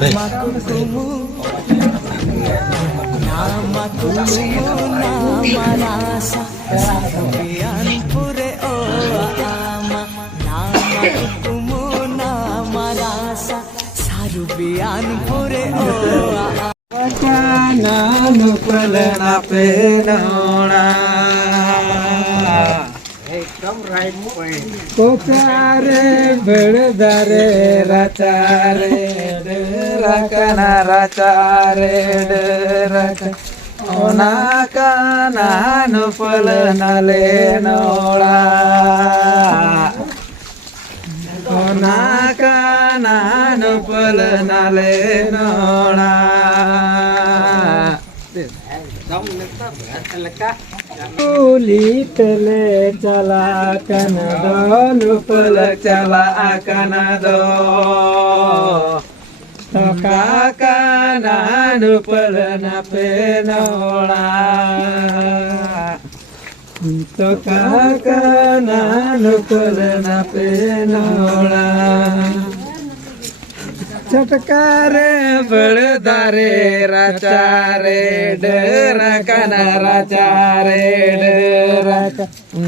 nama marasa sabian pure o ama nama kumu nama rasa sarubian pure o wakana nupalana penona एकदम right पे कोकारे बड़दारे राचारे डरकना राचारे डरक ओनाकाना नुपलनाले नोड़ा ओनाकाना नुपलनाले नोड़ा एकदम लगा Uli tele cala kanado lupel cala kanado toka kana lupel na penola toka kana lupel na penola चटकारे बड़दारे राचारे डरा कना राचारे डरा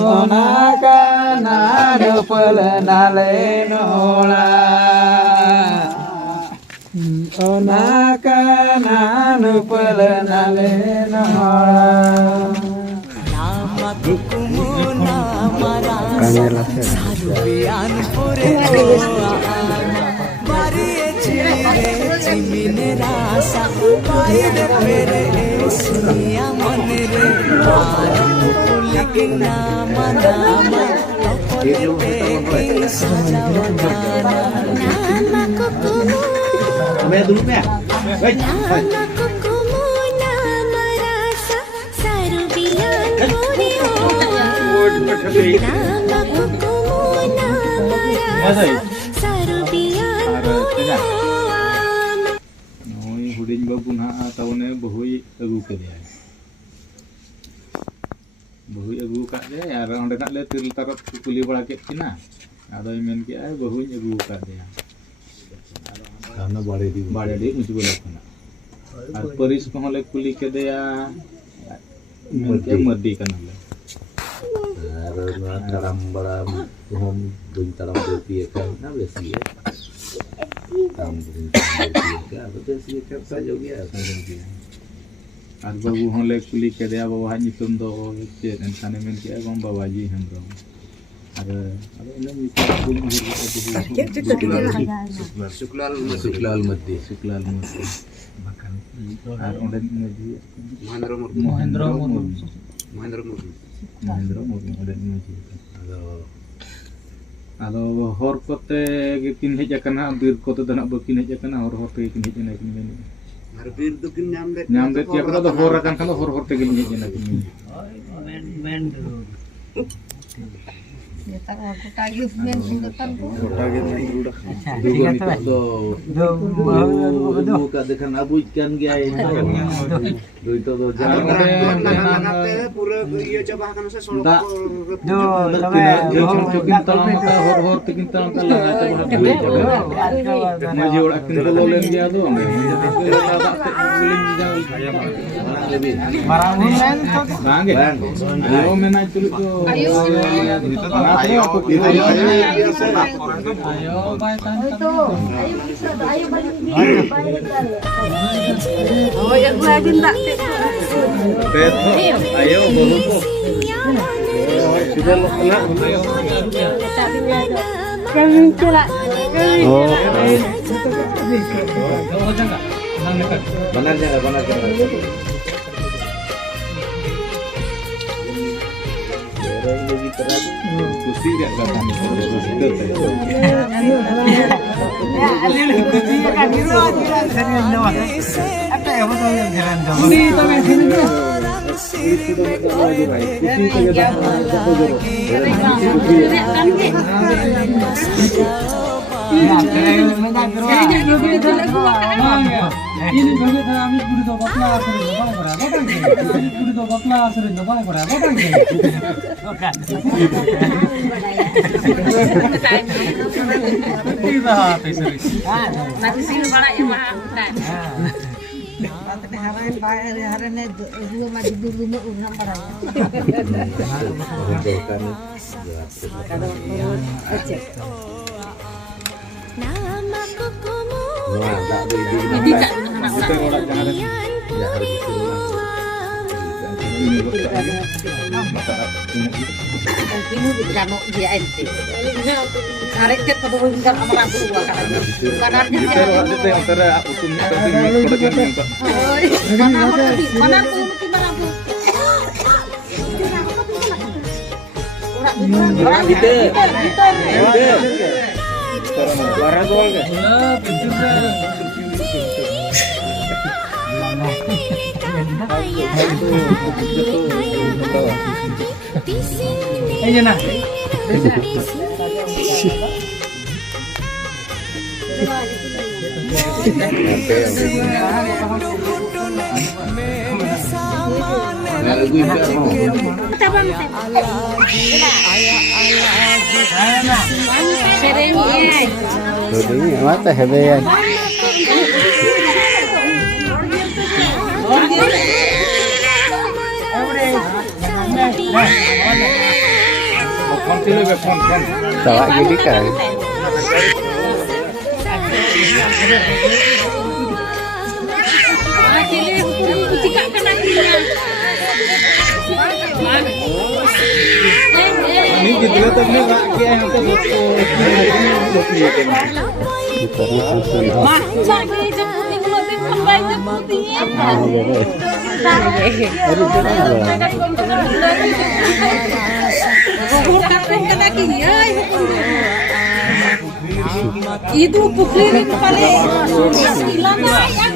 ओना कना नुपल नाले नोला ओना कना नुपल नाले नोला nama kumu nama rasa sarubian pure o ama bariye chire chimine rasa paide pere sunia manre pulikin nama nama topole sajawana nama kumu मैं दूर में nama kumu nama rasa sarubian pure o nama kumu nama rasa sarubian pure o Noi huding babu na tahunnya bahui agu ke dia. Bahui agu kat dia, ya orang dekat le tir tarap kuli bala ke cina. Ada imen ke ay bahui agu kat dia. karena Bade di muncul bola kena. Al peris kau le kuli ke dia, imen ke merdi kan le. dalam dalam home dalam berpikir kan biasa ya dalam berpikir kan betul sih kan saja dia Al babu hong le kuli ke dia bawa hanya tundo ke dan sana imen ke bang bawa ji hembro. Ada ini mesti kuli suklal mati Suklal Murti. Ar onde ngaji Mahendra Murti onde ngaji. Kalau Ado hor kote kin hej akana bir kote dana bakin hej akana hor te kin hej na kin men. harbir tu kin Nyam det ya kada hor akan kan hor te kin hej na kin men. buka dengan abu ikan gaya itu tuh pura iya coba kan saya solo Jokin talang ka hor te kin talang kala ta ngaji ora kin lo len dia do. Bangge. Ayo mena tulis tu. Ayo aku kita ayo Oh, yang gue lagi tak. ayo baru ko. sudah lo kena Kami celak. benar jangan Kusi dia datang Ini bagi kami budi do bakla asrin do bang pora. Ini budi do bakla asrin do bang pora. Nanti sini balik yang mahal. Namaku kumu Wah, tak ada ide. Ini tak Ini bukan dia ente. Tarik ke turun kan amaran tua kan. Karena Itu yang antara hukumnya penting. mana tuh gimana tuh? Orang gitu. Lara doang kan? Ayo nah. Serengnya mata hebat. Tawa gini kan. Ini gitu tuh nih Pak Ki yang tuh itu bukli itu paling hilang aja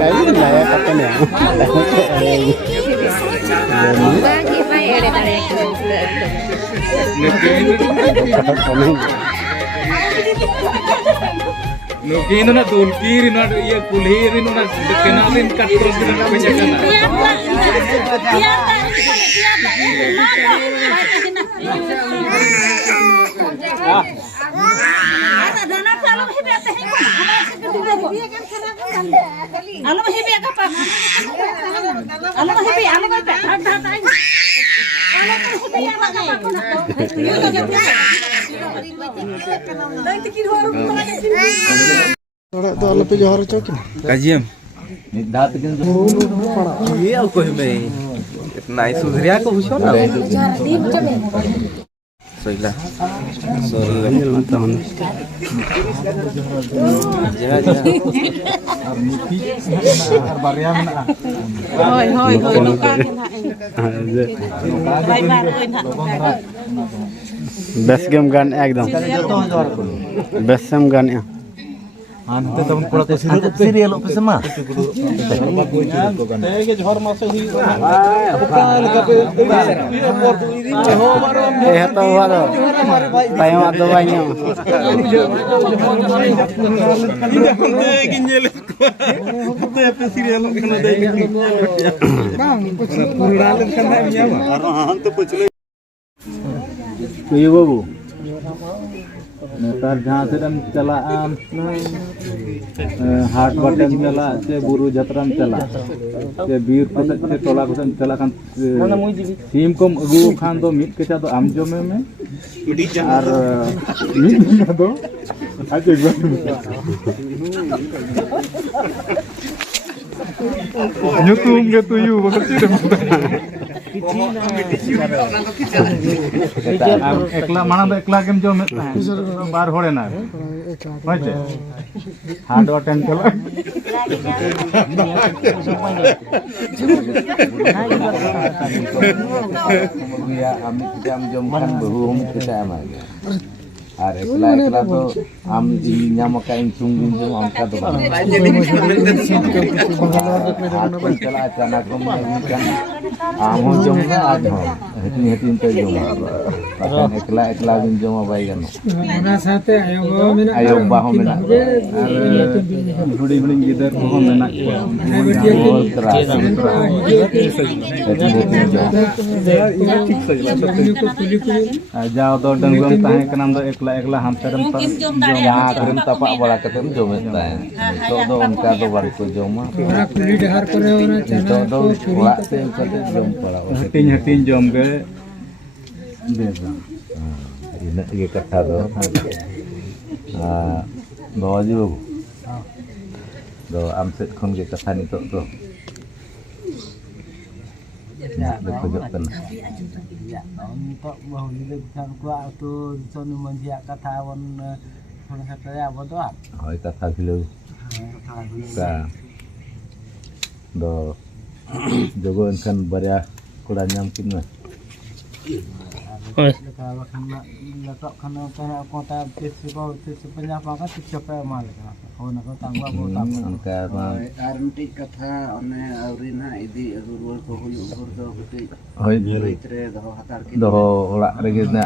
Kayaknya layak kan ya. Nuki itu nak tulkir, nak iya kulir, itu nak kenalin katron kita nak banyak kan. Orang tu lebih jauh cokin. Kajian. Dah tekan tu. Iya aku heme. Naik sudria aku usah. Soilah. Ini lantaran. Best game gun ekdom. Best game gun ya. Ante tahun pula tu serial apa sama? Tahu baru. Tayo ato banyak. Iya babu. Netar जहाँ से हम चला हाट button चला से बुरु जतरम चला से बीर पसंद से टोला पसंद चला kan सीम को अगू खान दो मीट के तो आम जमे में और मीट दो अच्छा nyutung gitu yuk bakal tidak एकला माना दो एकला केम जो में बार होड़े ना होचे हार्ड अटेंड चला ya ami kita am jomkan belum kita aman আর একলা একলা তো আমি nyamakain sungguh jom angka to चला अचानक kan amo jom na ajo hetin te jom bahkan ekla ekla bin jom bai gan Ona sate ayo bawa mena. ayo baho mena बड़ी बड़ी गिदर को मेना जाओ तो डंगम ताहे कनाम दो एकला एकला हम तरम पर terem tapak bala ketem jom eta to do onka do baru ko jom ma Ona kuli dahar kore ona to do ola te kate jom pala हटिन हटिन जम के बेजा ini ge kata do bawa ji babu do amset khon ge kata ni to ya betul kan Ya, untuk bahu ini bukan kuat tu sonu menjia kata wan orang kata ya bodoh. oi kata gilo ka do jogo kan barya kuda nyamkin na Kalau kena letak kena tanya kota tis penyapa kan siapa mal kan. Kau nak tangguh apa tangguh. angka ma ar miti katha one auri na idi ruwal ko huyu ur do gede oi tre do hatar ki do ola rege na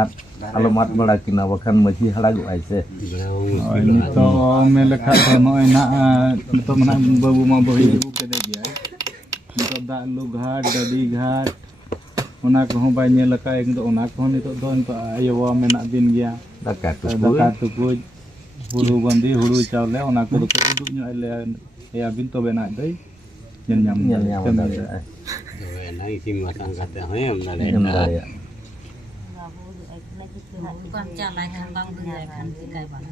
at alamat bala kina wakan maji halagu aise ini तो में लेखा तो नय ना तो मना बाबू मा बही इबू के दे गया तो दा लु घाट डडी घाट ओना को हो बाय नेल का एक दो ओना को नितो दो आयोवा मेना दिन गया daka tu दका तुकुज हुरु बंदी हुरु चावले ओना को तो उदुक ᱧᱚᱜ ले या बिन तो बेना दई ñen ñam nyam nyam da em daya bukan jalan kan bang kan tiga bang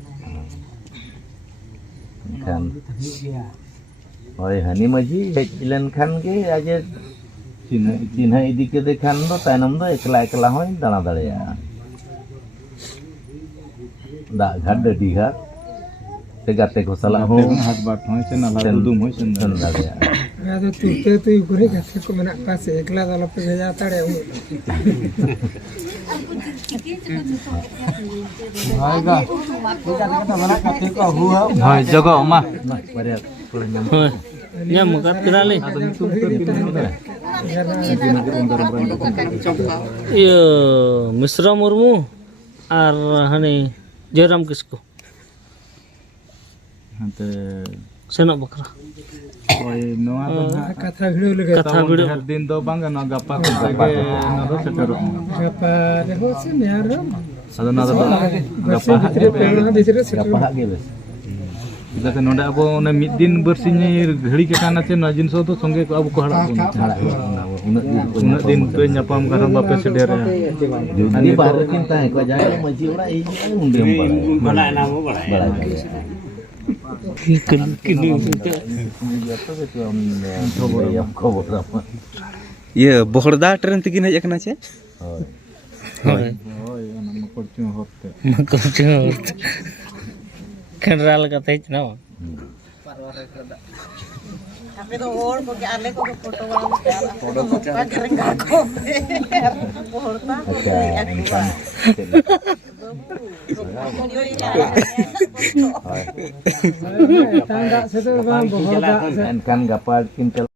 kan oi hani maji hejlen kan ke aja Cina idi ke dekan do tanam do ekla ekla hoy dana daya da gad di gad tegate ko salah ho हाथ बाट होय से ना दुदुम होय से dan daya Ada tu ikut kasi ko mena pas ekla dalam pekerja tare umu. Baiklah. Kita kata mana kata kau huwa. होय जगह मा barya kuda nyam Nyam kat kenali. Iya, Misra Murmu ar hani Jaram Kisko. हते Senok Bakra. होय नोआ तो Kata video lagi. Kata video. हर दिन तो बांग ना गप्पा को के ना तो सेटरो Apa deho sih ni aram. अदो ना तो Basi गप्पा ditire pernah ditire setu. apa ge bes जैसे नोडा अब ने मिद दिन बरसिनी घड़ी के काना से नजिन सो तो संगे को अब को हड़ा उन दिन पे न्यापाम करन बापे से डेरे judi bar kinta ko jaga maji ora iji ay undem balai na mo balai Kini ये बोहरदा ट्रेन तक नहीं एकना छे होय ना मकोचू होते Makocho. Kenral kata itu nama. tapi tuh orang pakai ale kok foto orang kering aku porta Tanda setu bang bohong. kan gapal kintel